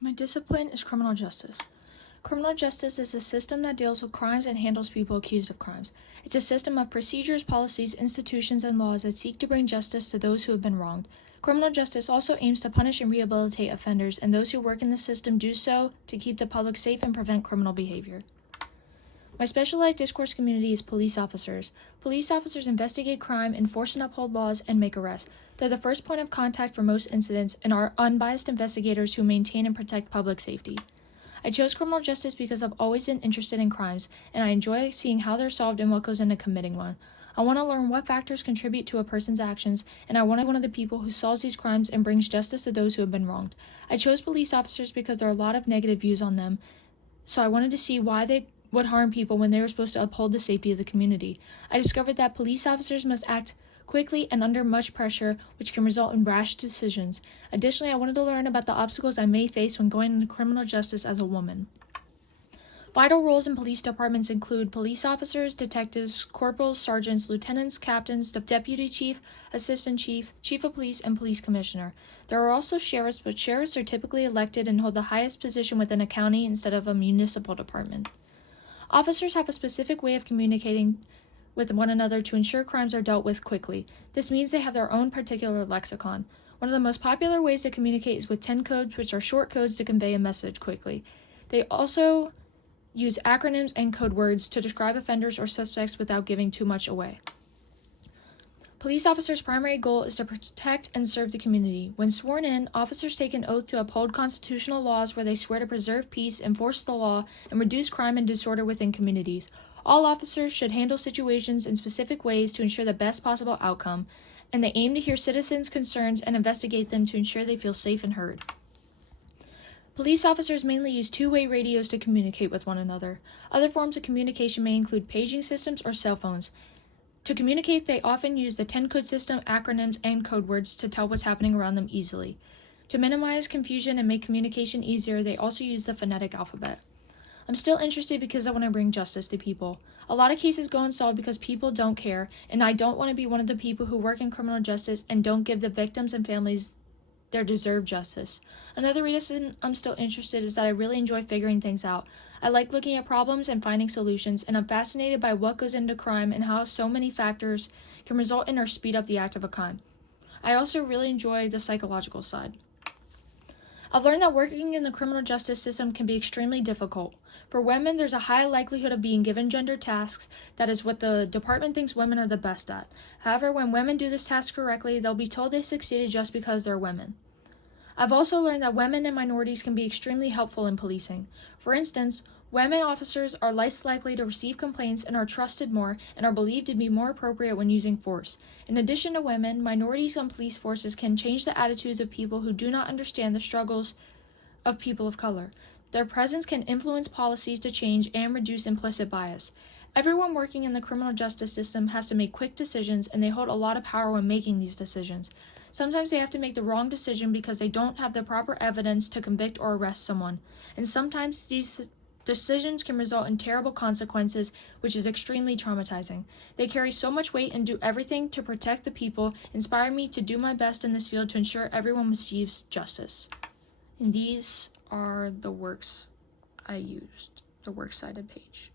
My discipline is criminal justice. Criminal justice is a system that deals with crimes and handles people accused of crimes. It's a system of procedures, policies, institutions, and laws that seek to bring justice to those who have been wronged. Criminal justice also aims to punish and rehabilitate offenders, and those who work in the system do so to keep the public safe and prevent criminal behavior. My specialized discourse community is police officers. Police officers investigate crime, enforce and uphold laws, and make arrests. They're the first point of contact for most incidents and are unbiased investigators who maintain and protect public safety. I chose criminal justice because I've always been interested in crimes, and I enjoy seeing how they're solved and what goes into committing one. I want to learn what factors contribute to a person's actions, and I want to be one of the people who solves these crimes and brings justice to those who have been wronged. I chose police officers because there are a lot of negative views on them, so I wanted to see why they would harm people when they were supposed to uphold the safety of the community. I discovered that police officers must act quickly and under much pressure, which can result in rash decisions. Additionally, I wanted to learn about the obstacles I may face when going into criminal justice as a woman. Vital roles in police departments include police officers, detectives, corporals, sergeants, lieutenants, captains, the deputy chief, assistant chief, chief of police, and police commissioner. There are also sheriffs, but sheriffs are typically elected and hold the highest position within a county instead of a municipal department. Officers have a specific way of communicating with one another to ensure crimes are dealt with quickly. This means they have their own particular lexicon. One of the most popular ways to communicate is with 10 codes, which are short codes to convey a message quickly. They also use acronyms and code words to describe offenders or suspects without giving too much away. Police officers' primary goal is to protect and serve the community. When sworn in, officers take an oath to uphold constitutional laws where they swear to preserve peace, enforce the law, and reduce crime and disorder within communities. All officers should handle situations in specific ways to ensure the best possible outcome, and they aim to hear citizens' concerns and investigate them to ensure they feel safe and heard. Police officers mainly use two-way radios to communicate with one another. Other forms of communication may include paging systems or cell phones. To communicate, they often use the 10-code system, acronyms, and code words to tell what's happening around them easily. To minimize confusion and make communication easier, they also use the phonetic alphabet. I'm still interested because I want to bring justice to people. A lot of cases go unsolved because people don't care, and I don't want to be one of the people who work in criminal justice and don't give the victims and families their deserved justice. Another reason I'm still interested is that I really enjoy figuring things out. I like looking at problems and finding solutions, and I'm fascinated by what goes into crime and how so many factors can result in or speed up the act of a crime. I also really enjoy the psychological side. I've learned that working in the criminal justice system can be extremely difficult. For women, there's a high likelihood of being given gender tasks. That is what the department thinks women are the best at. However, when women do this task correctly, they'll be told they succeeded just because they're women. I've also learned that women and minorities can be extremely helpful in policing. For instance, women officers are less likely to receive complaints and are trusted more and are believed to be more appropriate when using force. In addition to women, minorities on police forces can change the attitudes of people who do not understand the struggles of people of color. Their presence can influence policies to change and reduce implicit bias. Everyone working in the criminal justice system has to make quick decisions, and they hold a lot of power when making these decisions. Sometimes they have to make the wrong decision because they don't have the proper evidence to convict or arrest someone. And sometimes these decisions can result in terrible consequences, which is extremely traumatizing. They carry so much weight and do everything to protect the people, inspiring me to do my best in this field to ensure everyone receives justice. And these are the works I used, the works cited page.